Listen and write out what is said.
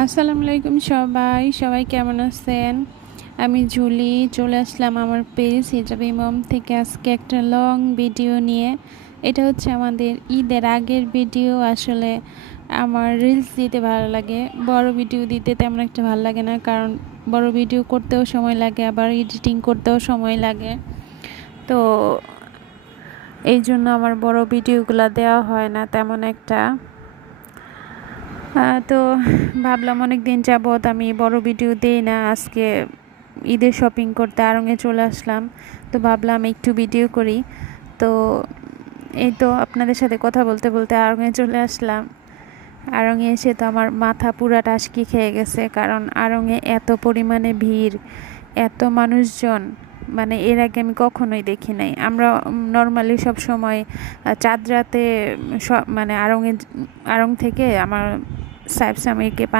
আসসালামু আলাইকুম সবাই কেমন আছেন? আমি জুলি চলে আসলাম আমার পেজ হিজাব ইমাম থেকে আজকে একটা লং ভিডিও নিয়ে। এটা হচ্ছে আমাদের ঈদের আগের ভিডিও। আসলে আমার রিলস দিতে ভালো লাগে, বড় ভিডিও দিতে তেমন একটা ভালো লাগে না, কারণ বড় ভিডিও করতেও সময় লাগে, আবার এডিটিং করতেও সময় লাগে। তো এই জন্য আমার বড় ভিডিওগুলো দেওয়া হয় না তেমন একটা। তো ভাবলাম অনেক দিন যাবৎ আমি বড় ভিডিও দেই না, আজকে ঈদের শপিং করতে আড়ংয়ে চলে আসলাম। তো ভাবলাম একটু ভিডিও করি। তো এই তো আপনাদের সাথে কথা বলতে বলতে আড়ংয়ে চলে আসলাম। আড়ংয়ে এসে তো আমার মাথা পুরা টাসকি খেয়ে গেছে, কারণ আড়ংয়ে এত পরিমাণে ভিড়, এত মানুষজন, মানে এর আগে আমি কখনোই দেখি নাই। আমরা নর্মালি সব সময় চাঁদ রাতে মানে আড়ং থেকে আমার সাহেব সামিরকে